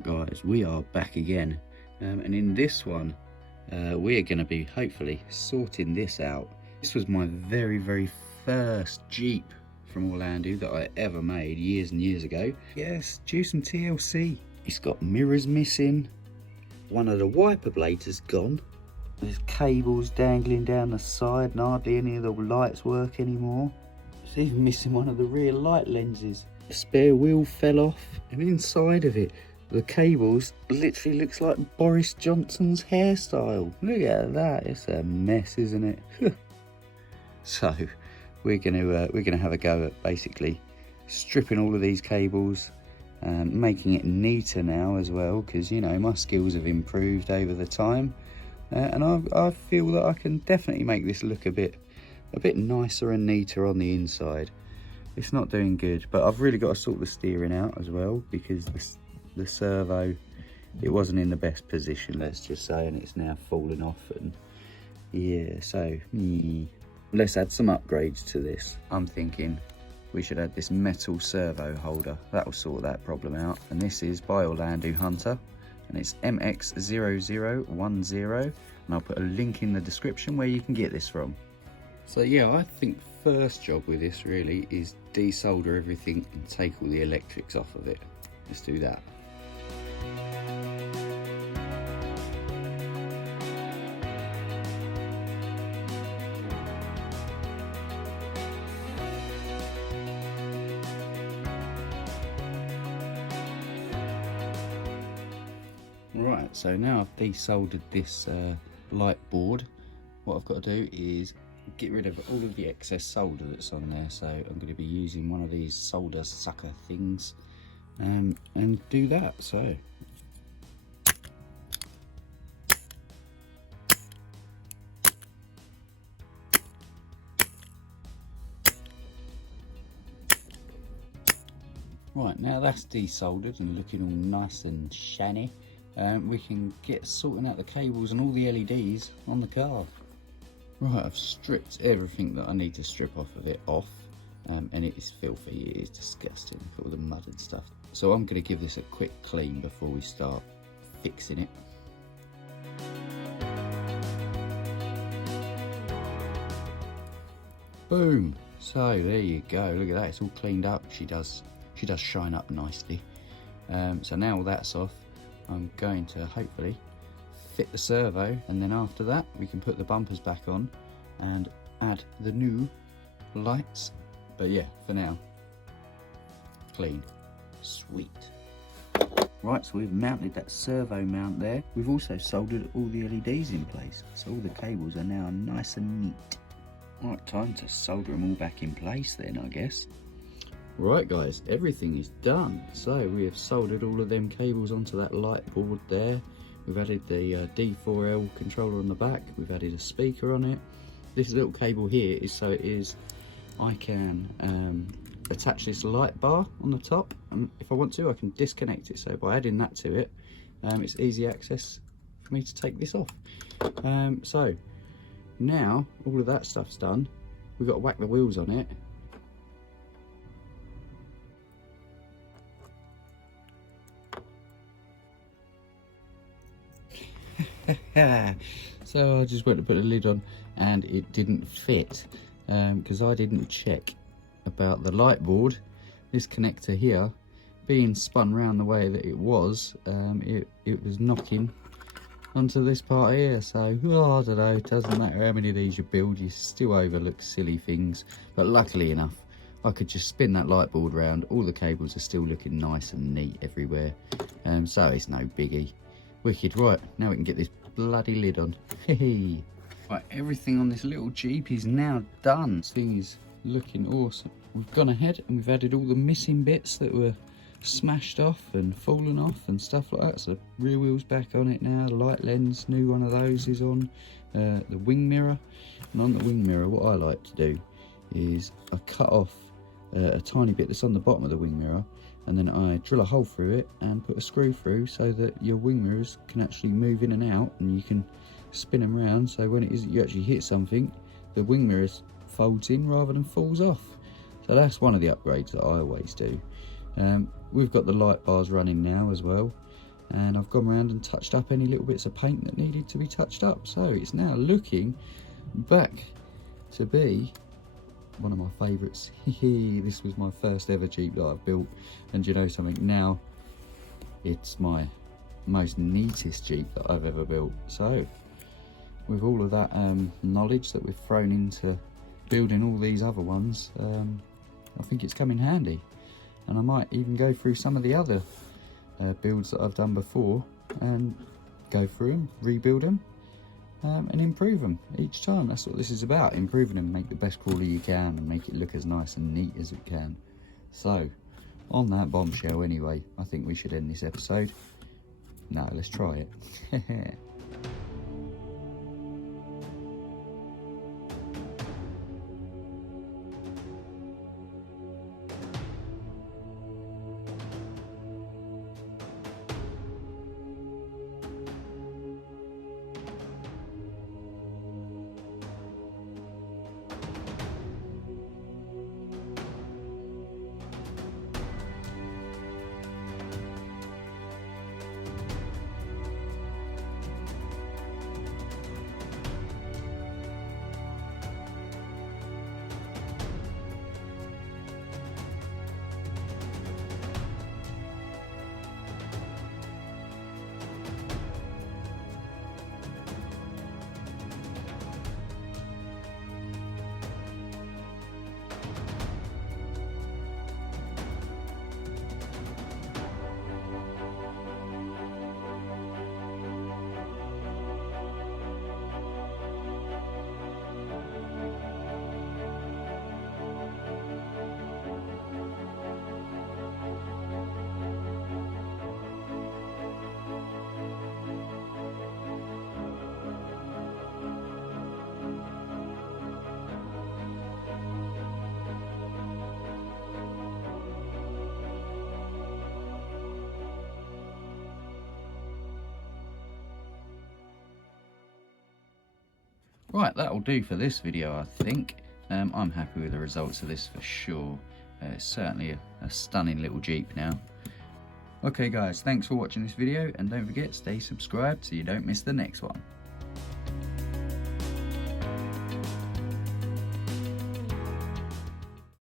Right guys, we are back again, and in this one we are going to be hopefully sorting this out. This was my very first Jeep from Orlandoo that I ever made years and years ago. Yes, due some TLC. It's got mirrors missing, one of the wiper blades has gone, there's cables dangling down the side and hardly any of the lights work anymore. It's even missing one of the rear light lenses. The spare wheel fell off, and inside of it the cables literally looks like Boris Johnson's hairstyle. Look at that, it's a mess, isn't it? So we're gonna have a go at basically stripping all of these cables and making it neater now as well, because you know my skills have improved over the time, and I feel that I can definitely make this look a bit nicer and neater on the inside. It's not doing good, but I've really got to sort the steering out as well, because the servo, it wasn't in the best position, let's just say, and it's now falling off. And yeah, so let's add some upgrades to this. I'm thinking we should add this metal servo holder. That will sort that problem out. And this is by Orlandoo Hunter, and it's MX0010, and I'll put a link in the description where you can get this from. So yeah, I think first job with this really is desolder everything and take all the electrics off of it. Let's do that. Right, so now I've desoldered this light board, what I've got to do is get rid of all of the excess solder that's on there. So I'm going to be using one of these solder sucker things and do that. So right, now that's desoldered and looking all nice and shiny, we can get sorting out the cables and all the LEDs on the car. Right, I've stripped everything that I need to strip off of it off, and it is filthy, it is disgusting, look at all the mud and stuff. So I'm going to give this a quick clean before we start fixing it. Boom! So there you go, look at that, it's all cleaned up. She does shine up nicely. So now all that's off, I'm going to hopefully fit the servo, and then after that we can put the bumpers back on and add the new lights. But yeah, for now, clean. Sweet. Right, so we've mounted that servo mount there. We've also soldered all the LEDs in place, so all the cables are now nice and neat. Right, time to solder them all back in place then, I guess. Right guys, everything is done. So we have soldered all of them cables onto that light board there. We've added the D4L controller on the back. We've added a speaker on it. This little cable here is so I can attach this light bar on the top. If I want to, I can disconnect it. So by adding that to it, it's easy access for me to take this off. So now all of that stuff's done. We've got to whack the wheels on it. So I just went to put a lid on and it didn't fit, because I didn't check about the light board. This connector here being spun round the way that it was, it was knocking onto this part here. So I don't know, it doesn't matter how many of these you build, you still overlook silly things. But luckily enough, I could just spin that light board round. All the cables are still looking nice and neat everywhere, so it's no biggie. Wicked. Right, now we can get this bloody lid on. Right, everything on this little Jeep is now done. This thing is looking awesome. We've gone ahead and we've added all the missing bits that were smashed off and fallen off and stuff like that. So the rear wheel's back on it now, the light lens, new one of those is on, the wing mirror. And on the wing mirror, what I like to do is I cut off a tiny bit that's on the bottom of the wing mirror, and then I drill a hole through it and put a screw through so that your wing mirrors can actually move in and out, and you can spin them around, so when it is that you actually hit something, the wing mirrors folds in rather than falls off. So that's one of the upgrades that I always do. We've got the light bars running now as well. and I've gone around and touched up any little bits of paint that needed to be touched up. So it's now looking back to be one of my favourites. This was my first ever Jeep that I've built, and you know something, now it's my most neatest Jeep that I've ever built. So with all of that knowledge that we've thrown into building all these other ones, I think it's come in handy, and I might even go through some of the other builds that I've done before and go through them, rebuild them, and improve them each time. That's what this is about, improving them, make the best crawler you can and make it look as nice and neat as it can. So on that bombshell anyway, I think we should end this episode. No, let's try it. Right, that'll do for this video, I think. I'm happy with the results of this for sure. It's certainly a stunning little Jeep now. Okay guys, thanks for watching this video, and don't forget, stay subscribed so you don't miss the next one.